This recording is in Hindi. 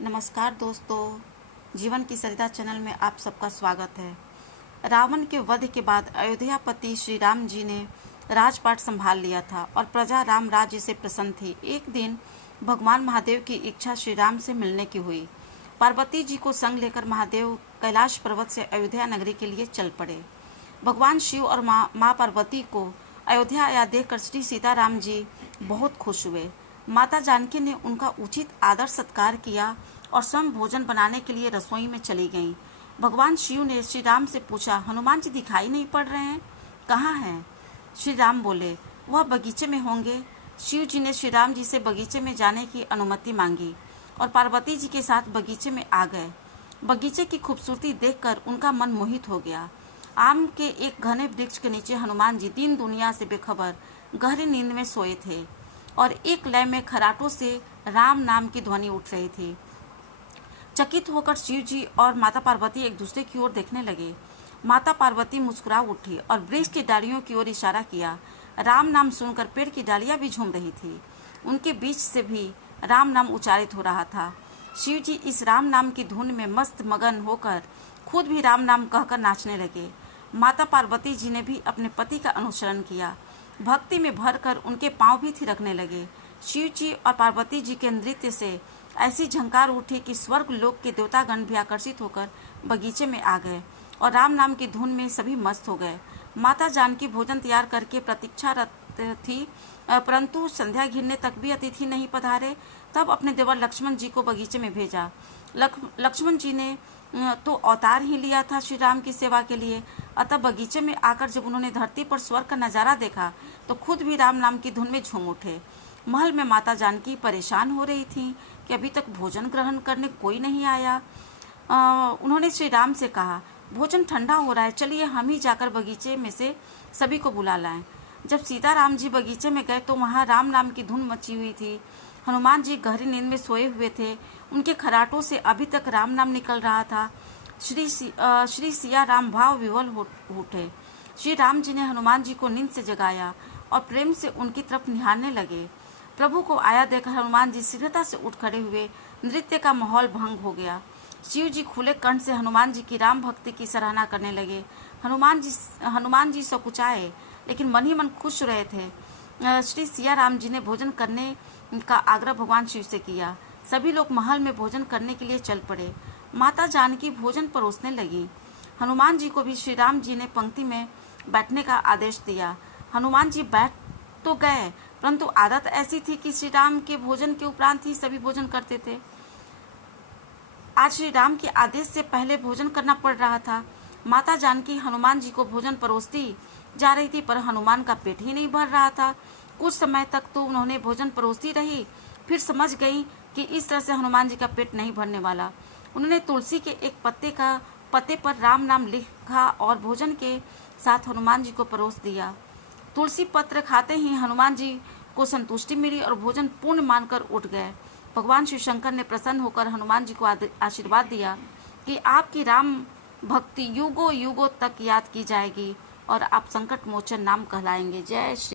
नमस्कार दोस्तों, जीवन की सरिता चैनल में आप सबका स्वागत है। रावण के वध के बाद अयोध्यापति श्री राम जी ने राजपाट संभाल लिया था और प्रजा राम राज्य से प्रसन्न थी। एक दिन भगवान महादेव की इच्छा श्री राम से मिलने की हुई। पार्वती जी को संग लेकर महादेव कैलाश पर्वत से अयोध्या नगरी के लिए चल पड़े। भगवान शिव और माँ पार्वती को अयोध्या आया देखकर श्री सीताराम जी बहुत खुश हुए। माता जानकी ने उनका उचित आदर सत्कार किया और स्वयं भोजन बनाने के लिए रसोई में चली गईं। भगवान शिव ने श्री राम से पूछा, हनुमान जी दिखाई नहीं पड़ रहे हैं, कहाँ हैं? श्री राम बोले, वह बगीचे में होंगे। शिव जी ने श्री राम जी से बगीचे में जाने की अनुमति मांगी और पार्वती जी के साथ बगीचे में आ गए। बगीचे की खूबसूरती देखकर उनका मन मोहित हो गया। आम के एक घने वृक्ष के नीचे हनुमान जी दीन दुनिया से बेखबर गहरी नींद में सोए थे और एक लय में खराटों से राम नाम की ध्वनि उठ रही थी। चकित होकर शिव जी और माता पार्वती एक दूसरे की ओर देखने लगे। माता पार्वती मुस्कुरा उठी और वृक्ष की डालियों की ओर इशारा किया। राम नाम सुनकर पेड़ की डालियां भी झूम रही थी। उनके बीच से भी राम नाम उच्चारित हो रहा था। शिव जी इस राम नाम की धुन में मस्त मगन होकर खुद भी राम नाम कहकर नाचने लगे। माता पार्वती जी ने भी अपने पति का अनुसरण किया। भक्ति में भरकर उनके पांव भी थिरकने लगे। शिव जी और पार्वती जी के नृत्य से ऐसी झंकार उठी कि स्वर्ग लोक के देवतागण भी आकर्षित होकर बगीचे में आ गए और राम नाम की धुन में सभी मस्त हो गए। माता जानकी भोजन तैयार करके प्रतीक्षारत थी, परंतु संध्या घिरने तक भी अतिथि नहीं पधारे। तब अपने देवर लक्ष्मण जी को बगीचे में भेजा। लक्ष्मण जी ने तो अवतार ही लिया था श्री राम की सेवा के लिए। अतः बगीचे में आकर जब उन्होंने धरती पर स्वर्ग का नजारा देखा तो खुद भी राम नाम की धुन में झूम उठे। महल में माता जानकी परेशान हो रही थीं कि अभी तक भोजन ग्रहण करने कोई नहीं आया। उन्होंने श्री राम से कहा, भोजन ठंडा हो रहा है, चलिए हम ही जाकर बगीचे में से सभी को बुला लाएं। जब सीताराम जी बगीचे में गए तो वहाँ राम नाम की धुन मची हुई थी। हनुमान जी गहरी नींद में सोए हुए थे। उनके खराटों से अभी तक राम नाम निकल रहा था। श्री सिया राम भाव विवल हो उठे। श्री राम जी ने हनुमान जी को नींद से जगाया और प्रेम से उनकी तरफ निहारने लगे। प्रभु को आया देखकर हनुमान जी शीघ्रता से उठ खड़े हुए। नृत्य का माहौल भंग हो गया। शिव जी खुले कंठ से हनुमान जी की राम भक्ति की सराहना करने लगे। हनुमान जी सकुचाए लेकिन मन ही मन खुश रहे थे। श्री सिया राम जी ने भोजन करने का आग्रह भगवान शिव से किया। सभी लोग महल में भोजन करने के लिए चल पड़े। माता जानकी भोजन परोसने लगी। हनुमान जी को भी श्री राम जी ने पंक्ति में बैठने का आदेश दिया। हनुमान जी बैठ तो गए, परंतु आदत ऐसी थी कि श्री राम के भोजन के उपरांत ही सभी भोजन करते थे। आज श्री राम के आदेश से पहले भोजन करना पड़ रहा था। माता जानकी हनुमान जी को भोजन परोसती जा रही थी, पर हनुमान का पेट ही नहीं भर रहा था। कुछ समय तक तो उन्होंने भोजन परोसती रही, फिर समझ गई कि इस तरह से हनुमान जी का पेट नहीं भरने वाला। उन्होंने तुलसी के एक पत्ते पर राम नाम लिखा और भोजन के साथ हनुमान जी को परोस दिया। तुलसी पत्र खाते ही हनुमान जी को संतुष्टि मिली और भोजन पूर्ण मानकर उठ गए। भगवान शिव शंकर ने प्रसन्न होकर हनुमान जी को आशीर्वाद दिया कि आपकी राम भक्ति युगों युगों तक याद की जाएगी और आप संकट मोचन नाम कहलाएंगे। जय श्री